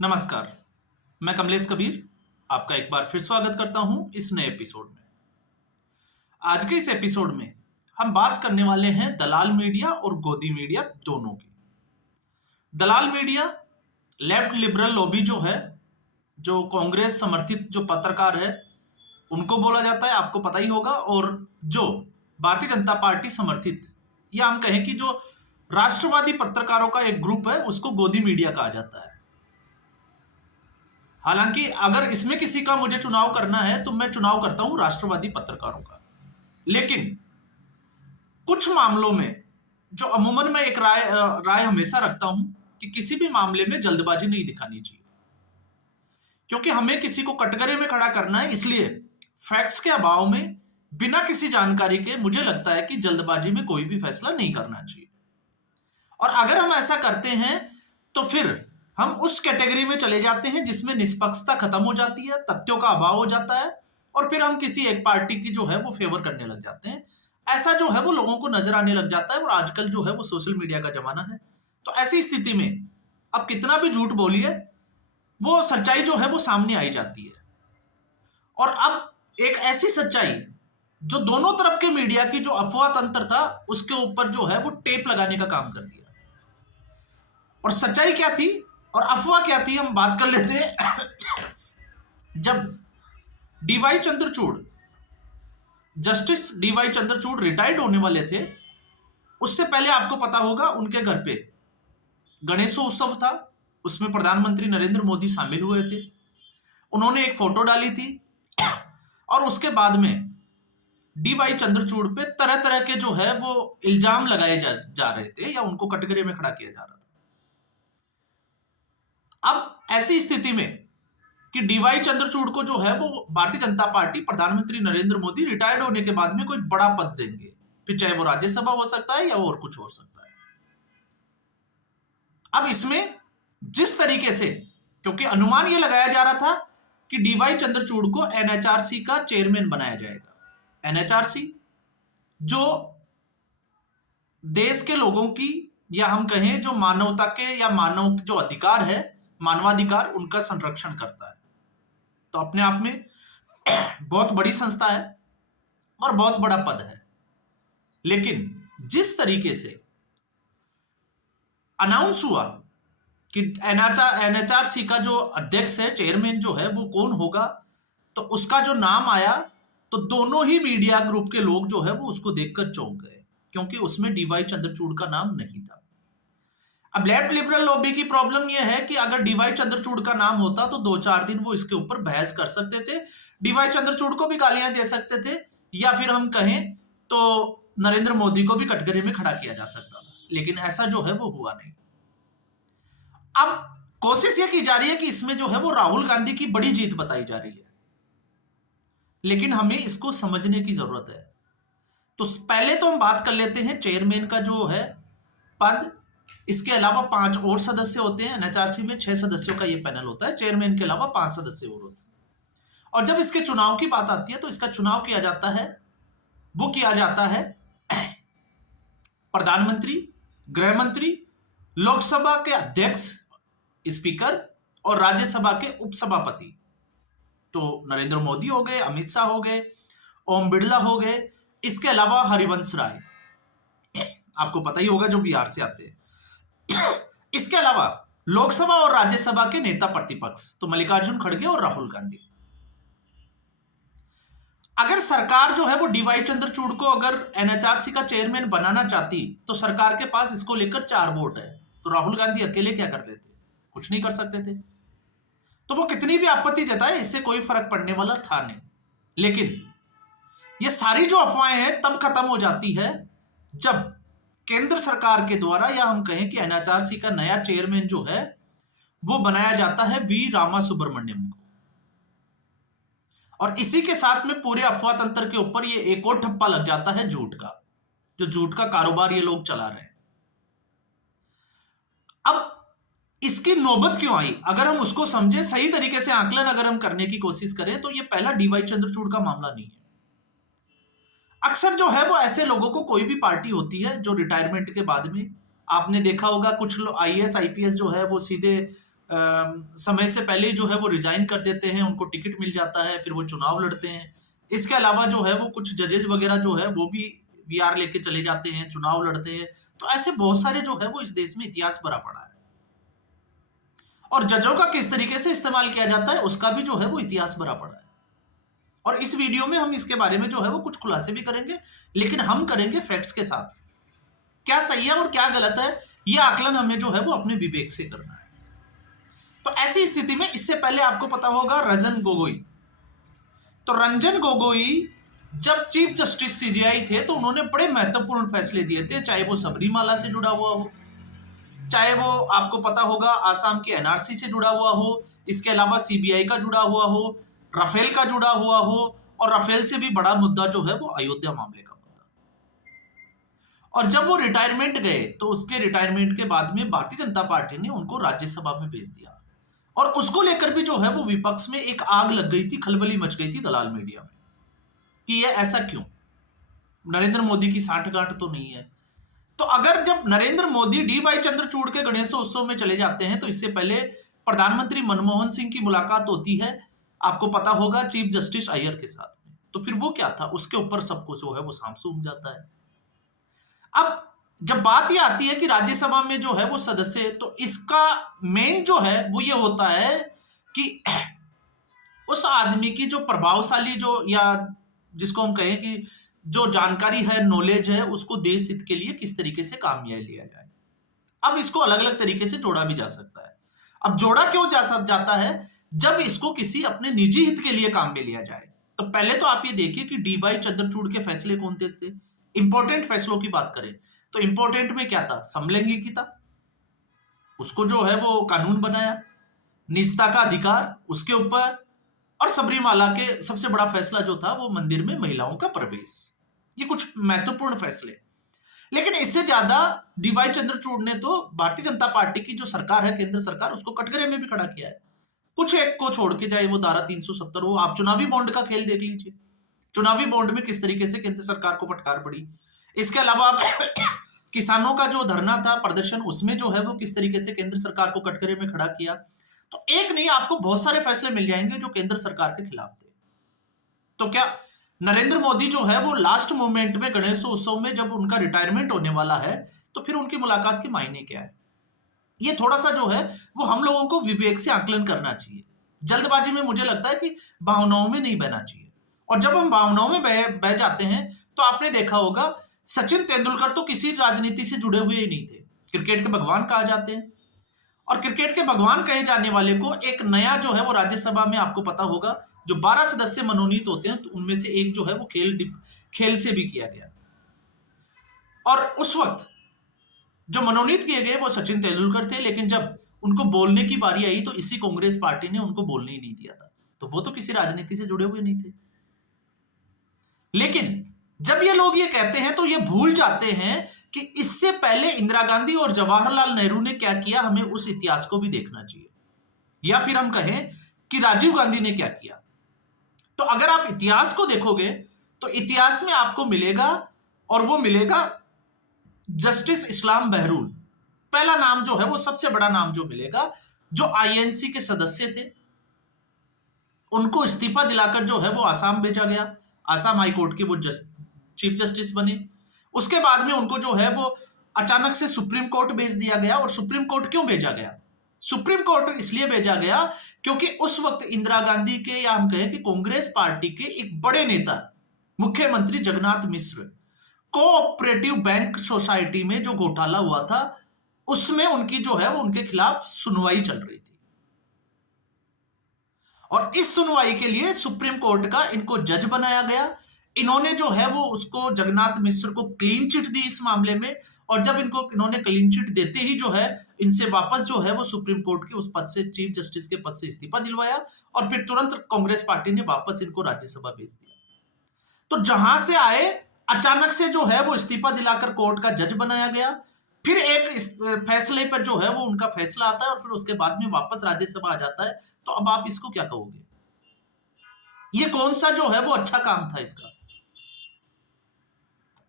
नमस्कार, मैं कमलेश कबीर आपका एक बार फिर स्वागत करता हूं इस नए एपिसोड में। आज के इस एपिसोड में हम बात करने वाले हैं दलाल मीडिया और गोदी मीडिया दोनों की। दलाल मीडिया लेफ्ट लिबरल लॉबी जो है, जो कांग्रेस समर्थित जो पत्रकार है, उनको बोला जाता है, आपको पता ही होगा। और जो भारतीय जनता पार्टी समर्थित या हम कहें कि जो राष्ट्रवादी पत्रकारों का एक ग्रुप है, उसको गोदी मीडिया कहा जाता है। हालांकि अगर इसमें किसी का मुझे चुनाव करना है तो मैं चुनाव करता हूं राष्ट्रवादी पत्रकारों का। लेकिन कुछ मामलों में जो अमूमन मैं एक राय हमेशा रखता हूं कि किसी भी मामले में जल्दबाजी नहीं दिखानी चाहिए, क्योंकि हमें किसी को कटघरे में खड़ा करना है। इसलिए फैक्ट्स के अभाव में बिना किसी जानकारी के मुझे लगता है कि जल्दबाजी में कोई भी फैसला नहीं करना चाहिए। और अगर हम ऐसा करते हैं तो फिर हम उस कैटेगरी में चले जाते हैं जिसमें निष्पक्षता खत्म हो जाती है, तथ्यों का अभाव हो जाता है, और फिर हम किसी एक पार्टी की जो है वो फेवर करने लग जाते हैं। ऐसा जो है वो लोगों को नजर आने लग जाता है। और आजकल जो है वो सोशल मीडिया का जमाना है, तो ऐसी स्थिति में अब कितना भी झूठ बोलिए, वो सच्चाई जो है वो सामने आई जाती है। और अब एक ऐसी सच्चाई जो दोनों तरफ के मीडिया की जो अफवाह तंत्र था, उसके ऊपर जो है वो टेप लगाने का काम कर दिया। और सच्चाई क्या थी और अफवाह क्या थी, हम बात कर लेते हैं। जब DY Chandrachud, justice DY Chandrachud retired होने वाले थे, उससे पहले आपको पता होगा उनके घर पे गणेशोत्सव था। उसमें प्रधानमंत्री नरेंद्र मोदी शामिल हुए थे। उन्होंने एक फोटो डाली थी और उसके बाद में डीवाई चंद्रचूड़ पे तरह तरह के जो है वो इल्जाम लगाए जा रहे थे, या उनको कटघरे में खड़ा किया जा रहा था। अब ऐसी स्थिति में कि डीवाई चंद्रचूड़ को जो है वो भारतीय जनता पार्टी, प्रधानमंत्री नरेंद्र मोदी रिटायर्ड होने के बाद में कोई बड़ा पद देंगे, फिर चाहे वो राज्यसभा हो सकता है या और कुछ हो सकता है। अब इसमें जिस तरीके से, क्योंकि अनुमान ये लगाया जा रहा था कि डीवाई चंद्रचूड़ को एनएचआरसी का चेयरमैन बनाया जाएगा। एनएचआरसी जो देश के लोगों की, या हम कहें जो मानवता के या मानव जो अधिकार है, मानवाधिकार, उनका संरक्षण करता है। तो अपने आप में बहुत बड़ी संस्था है और बहुत बड़ा पद है। लेकिन जिस तरीके से अनाउंस हुआ कि एनएचआरसी का जो अध्यक्ष है, चेयरमैन जो है वो कौन होगा, तो उसका जो नाम आया, तो दोनों ही मीडिया ग्रुप के लोग जो है वो उसको देखकर चौंक गए, क्योंकि उसमें डीवाई चंद्रचूड़ का नाम नहीं था। अब लेफ्ट लिबरल लॉबी की प्रॉब्लम यह है कि अगर डीवाई चंद्रचूड़ का नाम होता तो 2-4 दिन वो इसके ऊपर बहस कर सकते थे, डीवाई चंद्रचूड़ को भी गालियां दे सकते थे, या फिर हम कहें तो नरेंद्र मोदी को भी कटघरे में खड़ा किया जा सकता था। लेकिन ऐसा जो है वो हुआ नहीं। अब कोशिश यह की जा रही है कि इसमें जो है वो राहुल गांधी की बड़ी जीत बताई जा रही है, लेकिन हमें इसको समझने की जरूरत है। तो पहले तो हम बात कर लेते हैं चेयरमैन का जो है पद। इसके अलावा 5 और सदस्य होते हैं। एनएचआरसी में 6 सदस्यों का ये पैनल होता है, चेयरमैन के अलावा 5 सदस्य और होते हैं। और जब इसके चुनाव की बात आती है तो इसका चुनाव किया जाता है, वो किया जाता है प्रधानमंत्री, गृह मंत्री, लोकसभा के अध्यक्ष, स्पीकर और राज्यसभा के उपसभापति। तो नरेंद्र मोदी हो गए, अमित शाह हो गए, ओम बिड़ला हो गए, इसके अलावा हरिवंश राय, आपको पता ही होगा, जो बिहार से आते हैं। इसके अलावा लोकसभा और राज्यसभा के नेता प्रतिपक्ष, तो मल्लिकार्जुन खड़गे और राहुल गांधी। अगर सरकार जो है वो डीवाई चंद्रचूड़ को अगर एनएचआरसी का चेयरमैन बनाना चाहती, तो सरकार के पास इसको लेकर 4 वोट है। तो राहुल गांधी अकेले क्या कर लेते? कुछ नहीं कर सकते थे। तो वो कितनी भी आपत्ति जताए, इससे कोई फर्क पड़ने वाला था नहीं। लेकिन ये सारी जो अफवाहें हैं तब खत्म हो जाती है जब केंद्र सरकार के द्वारा, या हम कहें कि एनएचआरसी का नया चेयरमैन जो है वो बनाया जाता है वी रामा सुब्रमण्यम को। और इसी के साथ में पूरे अफवाह तंत्र के ऊपर ये एक और ठप्पा लग जाता है झूठ का, जो झूठ का कारोबार ये लोग चला रहे हैं। अब इसकी नौबत क्यों आई, अगर हम उसको समझे, सही तरीके से आकलन अगर हम करने की कोशिश करें, तो ये पहला डीवाई चंद्रचूड़ का मामला नहीं है। अक्सर जो है वो ऐसे लोगों को, कोई भी पार्टी होती है जो रिटायरमेंट के बाद में, आपने देखा होगा कुछ आईएएस आईपीएस जो है वो सीधे समय से पहले ही जो है वो रिजाइन कर देते हैं, उनको टिकट मिल जाता है, फिर वो चुनाव लड़ते हैं। इसके अलावा जो है वो कुछ जजेस वगैरह जो है वो भी वीआर लेके चले जाते हैं, चुनाव लड़ते हैं। तो ऐसे बहुत सारे जो है वो इस देश में इतिहास भरा पड़ा है, और जजों का किस तरीके से इस्तेमाल किया जाता है उसका भी जो है वो इतिहास भरा पड़ा है। और इस वीडियो में हम इसके बारे में जो है वो कुछ खुलासे भी करेंगे, लेकिन हम करेंगे फैक्ट्स के साथ। क्या सही है और क्या गलत है, यह आकलन हमें जो है वो अपने विवेक से करना है। तो ऐसी स्थिति में इससे पहले आपको पता होगा रंजन गोगोई, तो रंजन गोगोई जब चीफ जस्टिस सीजेआई थे तो उन्होंने बड़े महत्वपूर्ण फैसले दिए थे, चाहे वो सबरीमाला से जुड़ा हुआ हो, चाहे वो आपको पता होगा आसाम के एनआरसी से जुड़ा हुआ हो, इसके अलावा सीबीआई का जुड़ा हुआ हो, राफेल का जुड़ा हुआ हो, और राफेल से भी बड़ा मुद्दा जो है वो अयोध्या मामले का मुद्दा। और जब वो रिटायरमेंट गए तो उसके रिटायरमेंट के बाद में भारतीय जनता पार्टी ने उनको राज्यसभा में भेज दिया, और उसको लेकर भी जो है वो विपक्ष में एक आग लग गई थी, खलबली मच गई थी दलाल मीडिया में कि ये ऐसा क्यों, नरेंद्र मोदी की सांठगांठ तो नहीं है। तो अगर जब नरेंद्र मोदी डी.वाई. चंद्रचूड़ के गणेशोत्सव में चले जाते हैं तो इससे पहले प्रधानमंत्री मनमोहन सिंह की मुलाकात होती है, आपको पता होगा, चीफ जस्टिस अय्यर के साथ में। तो फिर वो क्या था, उसके ऊपर सबको जो है वो सामसूम जाता है। अब जब बात ये आती है कि राज्यसभा में जो है वो सदस्य, तो इसका मेन जो है वो ये होता है कि उस आदमी की जो प्रभावशाली जो, या जिसको हम कहें कि जो जानकारी है, नॉलेज है, उसको देश हित के लिए किस तरीके से काम में लिया जाए। अब इसको अलग अलग तरीके से जोड़ा भी जा सकता है। अब जोड़ा क्यों जाता है, जब इसको किसी अपने निजी हित के लिए काम में लिया जाए। तो पहले तो आप ये देखिए कि डी.वाई. चंद्रचूड़ के फैसले कौन थे। इंपॉर्टेंट फैसलों की बात करें तो इंपॉर्टेंट में क्या था, समलैंगिकता, उसको जो है वो कानून बनाया, निजता का अधिकार उसके ऊपर, और सबरीमाला के सबसे बड़ा फैसला जो था वो मंदिर में महिलाओं का प्रवेश। ये कुछ महत्वपूर्ण फैसले। लेकिन इससे ज्यादा डी.वाई. चंद्रचूड़ ने तो भारतीय जनता पार्टी की जो सरकार है, केंद्र सरकार, उसको कटघरे में भी खड़ा किया है। कुछ एक को छोड़ के, चाहे वो धारा 370 हो, आप चुनावी बॉन्ड का खेल देख लीजिए, चुनावी बॉन्ड में किस तरीके से केंद्र सरकार को फटकार पड़ी। इसके अलावा किसानों का जो धरना था, प्रदर्शन, उसमें जो है वो किस तरीके से केंद्र सरकार को कटघरे में खड़ा किया। तो एक नहीं, आपको बहुत सारे फैसले मिल जाएंगे जो केंद्र सरकार के खिलाफ थे। तो क्या नरेंद्र मोदी जो है वो लास्ट मोमेंट में गणेशोत्सव में जब उनका रिटायरमेंट होने वाला है, तो फिर उनकी मुलाकात के मायने क्या है, ये थोड़ा सा जो है वो हम लोगों को विवेक से आकलन करना चाहिए। जल्दबाजी में मुझे लगता है कि भावनाओं में नहीं बहना चाहिए। और जब हम भावनाओं में बह जाते हैं तो आपने देखा होगा, सचिन तेंदुलकर तो किसी राजनीति से जुड़े हुए ही नहीं थे, क्रिकेट के भगवान कहा जाते हैं, और क्रिकेट के भगवान कहे जाने वाले को एक नया जो है वो राज्यसभा में, आपको पता होगा, जो 12 सदस्य मनोनीत होते हैं, तो उनमें से एक जो है वो खेल से भी किया गया, और उस वक्त जो मनोनीत किए गए वो सचिन तेंदुलकर थे। लेकिन जब उनको बोलने की बारी आई तो इसी कांग्रेस पार्टी ने उनको बोलने ही नहीं दिया था। तो वो तो किसी राजनीति से जुड़े हुए नहीं थे। लेकिन जब ये लोग ये कहते हैं तो ये भूल जाते हैं कि इससे पहले इंदिरा गांधी और जवाहरलाल नेहरू ने क्या किया, हमें उस इतिहास को भी देखना चाहिए। या फिर हम कहें कि राजीव गांधी ने क्या किया। तो अगर आप इतिहास को देखोगे तो इतिहास में आपको मिलेगा, और वो मिलेगा जस्टिस इस्लाम बहरून, पहला नाम जो है वो सबसे बड़ा नाम जो मिलेगा, जो आईएनसी के सदस्य थे, उनको इस्तीफा दिलाकर जो है वो आसाम भेजा गया। आसाम हाईकोर्ट के वो चीफ जस्टिस बने। उसके बाद में उनको जो है वो अचानक से सुप्रीम कोर्ट भेज दिया गया। और सुप्रीम कोर्ट क्यों भेजा गया? सुप्रीम कोर्ट इसलिए भेजा गया क्योंकि उस वक्त इंदिरा गांधी के, या हम कहें कि कांग्रेस पार्टी के एक बड़े नेता, मुख्यमंत्री Jagannath Mishra, cooperative bank society में जो घोटाला हुआ था, उसमें उनकी जो है वो उनके खिलाफ सुनवाई चल रही थी। और इस सुनवाई के लिए सुप्रीम कोर्ट का इनको जज बनाया गया। इन्होंने जो है वो उसको, जगन्नाथ मिश्र को क्लीन चिट दी इस मामले में। और जब इन्होंने क्लीन चिट देते ही जो है इनसे वापस जो है वो सुप्रीम कोर्ट के उस पद से, चीफ जस्टिस के पद से इस्तीफा दिलवाया, और फिर तुरंत कांग्रेस पार्टी ने वापस इनको राज्यसभा भेज दिया। तो जहां से आए, अचानक से जो है वो इस्तीफा दिलाकर कोर्ट का जज बनाया गया। फिर एक इस फैसले पर जो है वो उनका फैसला आता है, और फिर उसके बाद में वापस राज्यसभा आ जाता है। तो अब आप इसको क्या कहोगे? ये कौन सा जो है वो अच्छा काम था इसका?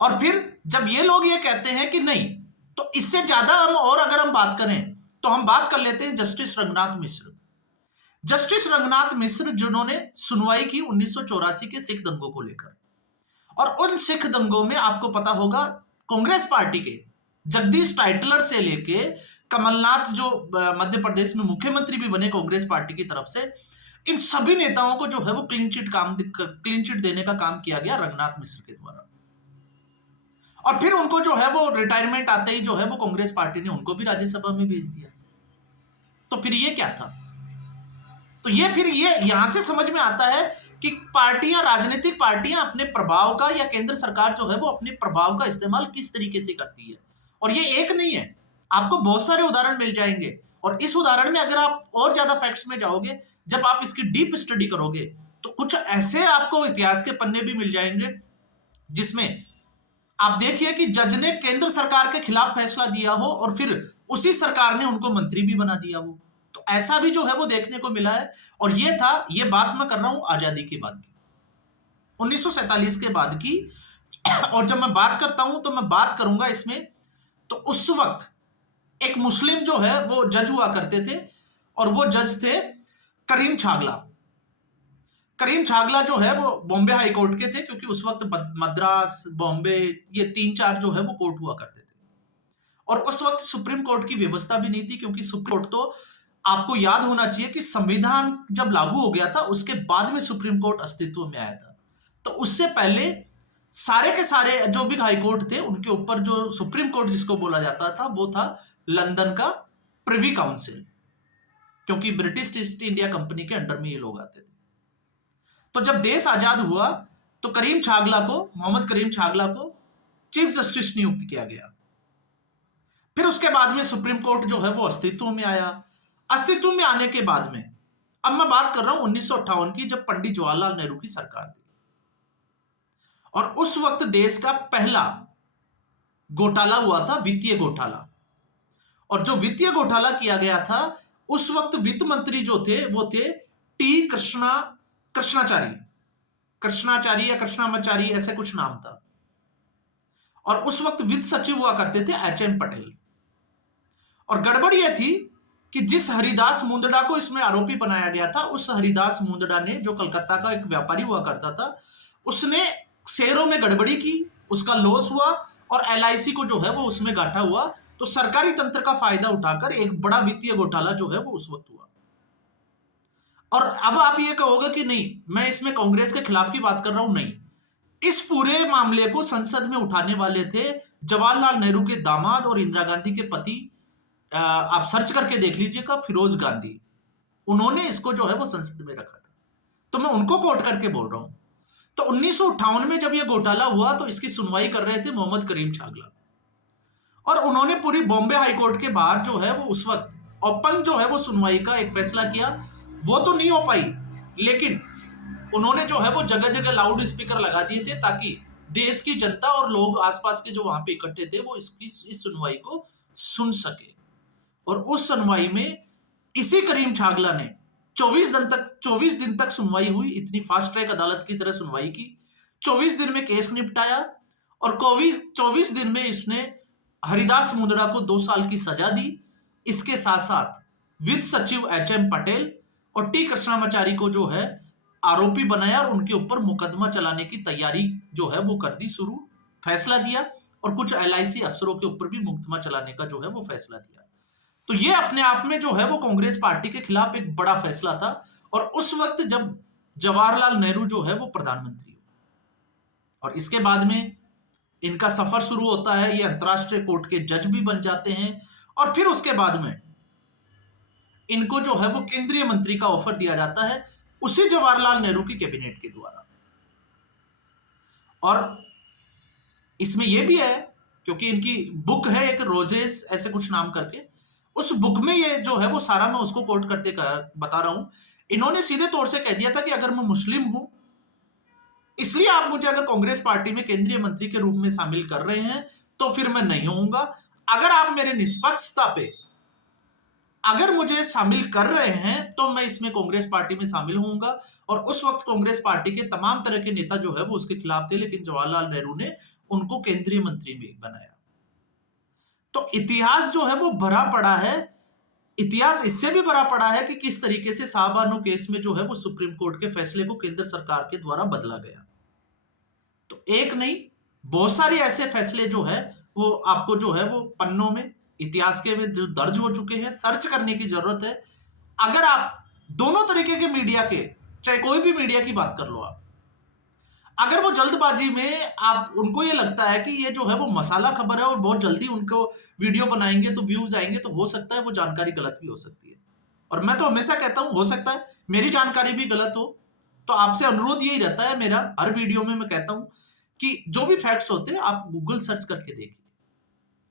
और फिर जब ये लोग ये कहते हैं कि नहीं, तो इससे ज्यादा हम, और अगर हम बात करें तो हम बात कर लेते हैं जस्टिस रंगनाथ मिश्र। जस्टिस रंगनाथ मिश्र जिन्होंने सुनवाई की 1984 के सिख दंगों को लेकर, और उन सिख दंगों में आपको पता होगा कांग्रेस पार्टी के जगदीश टाइटलर से लेके कमलनाथ जो मध्य प्रदेश में मुख्यमंत्री भी बने कांग्रेस पार्टी की तरफ से, इन सभी नेताओं को जो है वो क्लीन चिट देने का काम किया गया रंगनाथ मिश्र के द्वारा। और फिर उनको जो है वो रिटायरमेंट आते ही जो है वो कांग्रेस पार्टी ने उनको भी राज्यसभा में भेज दिया। तो फिर ये क्या था? तो ये यहां से समझ में आता है कि पार्टियां, राजनीतिक पार्टियां अपने प्रभाव का, या केंद्र सरकार जो है वो अपने प्रभाव का इस्तेमाल किस तरीके से करती है। और ये एक नहीं है, आपको बहुत सारे उदाहरण मिल जाएंगे। और इस उदाहरण में अगर आप और ज्यादा फैक्ट्स में जाओगे, जब आप इसकी डीप स्टडी करोगे, तो कुछ ऐसे आपको इतिहास के पन्ने भी मिल जाएंगे जिसमें आप देखिए कि जज ने केंद्र सरकार के खिलाफ फैसला दिया हो और फिर उसी सरकार ने उनको मंत्री भी बना दिया हो। तो ऐसा भी जो है वो देखने को मिला है। और ये बात मैं कर रहा हूं आजादी के बाद की, 1947 के बाद की। और जब मैं बात करता हूं तो मैं बात करूंगा इसमें, तो उस वक्त एक मुस्लिम जो है वो जज हुआ करते थे, और वो जज थे करीम छागला। करीम छागला जो है वो बॉम्बे हाई कोर्ट के थे, क्योंकि उस वक्त मद्रास, बॉम्बे, ये 3-4 जो है वो कोर्ट हुआ करते थे। और उस वक्त सुप्रीम कोर्ट की व्यवस्था भी नहीं थी, क्योंकि सुप्रीम कोर्ट, तो आपको याद होना चाहिए कि संविधान जब लागू हो गया था उसके बाद में सुप्रीम कोर्ट अस्तित्व में आया था। तो उससे पहले सारे के सारे जो भी हाई कोर्ट थे उनके ऊपर जो सुप्रीम कोर्ट जिसको बोला जाता था वो था लंदन का प्रिवी काउंसिल, क्योंकि ब्रिटिश ईस्ट इंडिया कंपनी के अंडर में ये लोग आते थे। तो जब देश आजाद हुआ तो मोहम्मद करीम छागला को चीफ जस्टिस नियुक्त किया गया। फिर उसके बाद में सुप्रीम कोर्ट जो है वो अस्तित्व में आया। अस्तित्व में आने के बाद में, अब मैं बात कर रहा हूं 1958 की, जब पंडित जवाहरलाल नेहरू की सरकार थी, और उस वक्त देश का पहला घोटाला हुआ था, वित्तीय घोटाला। और जो वित्तीय घोटाला किया गया था, उस वक्त वित्त मंत्री जो थे वो थे टी कृष्णाचारी या कृष्णामाचारी, ऐसे कुछ नाम था। और उस वक्त वित्त सचिव हुआ करते थे एच.एम. पटेल। और गड़बड़ यह थी कि जिस हरिदास मुंदड़ा को इसमें आरोपी बनाया गया था, उस हरिदास मुंदड़ा ने, जो कलकत्ता का एक व्यापारी हुआ करता था, उसने शेयरों में गड़बड़ी की, उसका लॉस हुआ, और एलआईसी को जो है वो उसमें घाटा हुआ। तो सरकारी तंत्र का फायदा उठाकर एक बड़ा वित्तीय घोटाला जो है वो उस वक्त हुआ। और अब आप ये कहोगे कि नहीं, मैं इसमें कांग्रेस के खिलाफ की बात कर रहा हूं, नहीं। इस पूरे मामले को संसद में उठाने वाले थे जवाहरलाल नेहरू के दामाद और इंदिरा गांधी के पति, आप सर्च करके देख लीजिएगा, फिरोज गांधी। उन्होंने इसको जो है वो संसद में रखा था। तो मैं उनको कोट करके बोल रहा हूं। तो 1958 में जब यह घोटाला हुआ तो इसकी सुनवाई कर रहे थे मोहम्मद करीम छागला, और उन्होंने पूरी बॉम्बे हाई कोर्ट के बाहर जो है वो उस वक्त ओपन जो है वो सुनवाई का एक फैसला किया। वो तो नहीं हो पाई, लेकिन उन्होंने जो है वो जगह जगह लाउड स्पीकर लगा दिए थे, ताकि देश की जनता और लोग आसपास के जो वहां पे इकट्ठे थे वो इस सुनवाई को सुन सके। और उस सुनवाई में इसी करीम छागला ने 24 दिन तक सुनवाई हुई। इतनी फास्ट ट्रैक अदालत की तरह सुनवाई की, 24 दिन में केस निपटाया, और 24 दिन में इसने हरिदास मुंदड़ा को 2 साल की सजा दी। इसके साथ साथ वित्त सचिव एच.एम. पटेल और टी कृष्णामाचारी को जो है आरोपी बनाया, और उनके ऊपर मुकदमा चलाने की तैयारी जो है वो कर दी शुरू, फैसला दिया। और कुछ एलआईसी अफसरों के ऊपर भी मुकदमा चलाने का जो है वो फैसला दिया। तो ये अपने आप में जो है वो कांग्रेस पार्टी के खिलाफ एक बड़ा फैसला था। और उस वक्त जब जवाहरलाल नेहरू जो है वो प्रधानमंत्री, और इसके बाद में इनका सफर शुरू होता है, ये अंतरराष्ट्रीय कोर्ट के जज भी बन जाते हैं। और फिर उसके बाद में इनको जो है वो केंद्रीय मंत्री का ऑफर दिया जाता है, उसी जवाहरलाल नेहरू की कैबिनेट के द्वारा। और इसमें यह भी है, क्योंकि इनकी बुक है एक, रोजेस ऐसे कुछ नाम करके, उस बुक में ये जो है वो सारा मैं उसको कोट करते बता रहा हूं। इन्होंने सीधे तौर से कह दिया था कि अगर मैं मुस्लिम हूं, इसलिए आप मुझे अगर कांग्रेस पार्टी में केंद्रीय मंत्री के रूप में शामिल कर रहे हैं तो फिर मैं नहीं होऊंगा। अगर आप मेरे निष्पक्षता पे अगर मुझे शामिल कर रहे हैं तो मैं इसमें कांग्रेस पार्टी में शामिल होऊंगा। और उस वक्त कांग्रेस पार्टी के तमाम तरह के नेता जो है वो उसके खिलाफ थे, लेकिन जवाहरलाल नेहरू ने उनको केंद्रीय मंत्री में बनाया। तो इतिहास जो है वो भरा पड़ा है इतिहास इससे भी भरा पड़ा है कि किस तरीके से शाहबानो केस में जो है वो सुप्रीम कोर्ट के फैसले को केंद्र सरकार के द्वारा बदला गया। तो एक नहीं, बहुत सारे ऐसे फैसले जो है वो आपको जो है वो पन्नों में, इतिहास के में जो दर्ज हो चुके हैं, सर्च करने की जरूरत है। अगर आप दोनों तरीके के मीडिया के, चाहे कोई भी मीडिया की बात कर लो आप, अगर वो जल्दबाजी में आप उनको ये लगता है कि ये जो है वो मसाला खबर है और बहुत जल्दी उनको वीडियो बनाएंगे तो व्यूज आएंगे, तो हो सकता है वो जानकारी गलत भी हो सकती है। और मैं तो हमेशा कहता हूं हो सकता है मेरी जानकारी भी गलत हो। तो आपसे अनुरोध यही रहता है मेरा, हर वीडियो में मैं कहता हूं कि जो भी फैक्ट्स होते हैं आप गूगल सर्च करके देखिए,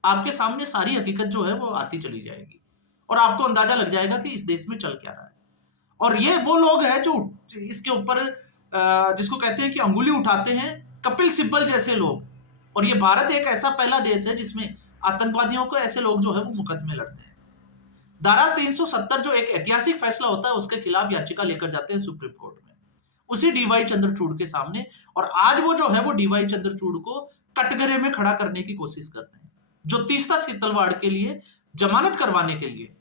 आपके सामने सारी हकीकत जो है वो आती चली जाएगी और आपको अंदाजा लग जाएगा कि इस देश में चल क्या रहा है। और ये वो लोग हैं जो इसके ऊपर जिसको कहते हैं कि अंगुली उठाते हैं, कपिल सिब्बल जैसे लोग। और ये भारत एक ऐसा पहला देश है जिसमें आतंकवादियों को ऐसे लोग जो है वो मुकदमे लड़ते हैं। धारा 370 जो एक ऐतिहासिक फैसला होता है उसके खिलाफ याचिका लेकर जाते हैं सुप्रीम कोर्ट में, उसी डीवाई चंद्रचूड़ के सामने। और आज वो जो है वो डीवाई चंद्रचूड़ को कटघरे में खड़ा करने की कोशिश करते हैं, जो तीस्ता सीतलवाड़ के लिए जमानत करवाने के लिए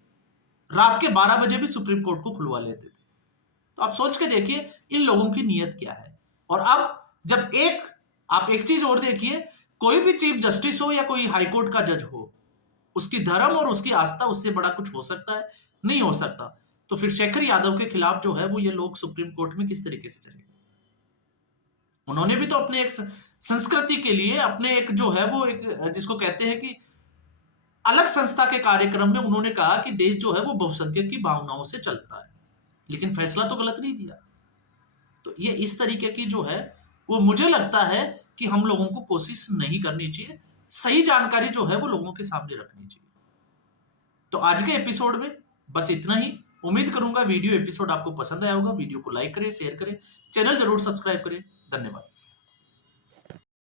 रात के 12 बजे भी सुप्रीम कोर्ट को खुलवा लेते थे। तो आप सोच के देखिए इन लोगों की नीयत क्या है। और अब जब आप एक चीज और देखिए, कोई भी चीफ जस्टिस हो या कोई हाईकोर्ट का जज हो, उसकी धर्म और उसकी आस्था उससे बड़ा कुछ हो सकता है? नहीं हो सकता। तो फिर शेखर यादव के खिलाफ जो है वो ये लोग सुप्रीम कोर्ट में किस तरीके से चले? उन्होंने भी तो अपने एक संस्कृति के लिए, अपने एक जो है वो एक जिसको कहते हैं कि अलग संस्था के कार्यक्रम में उन्होंने कहा कि देश जो है वो बहुसंख्यक की भावनाओं से चलता है, लेकिन फैसला तो गलत नहीं दिया। तो ये इस तरीके की जो है वो मुझे लगता है कि हम लोगों को कोशिश नहीं करनी चाहिए, सही जानकारी जो है वो लोगों के सामने रखनी चाहिए। तो आज के एपिसोड में बस इतना ही। उम्मीद करूंगा वीडियो एपिसोड आपको पसंद आया होगा। वीडियो को लाइक करें, शेयर करें, चैनल जरूर सब्सक्राइब करें। धन्यवाद।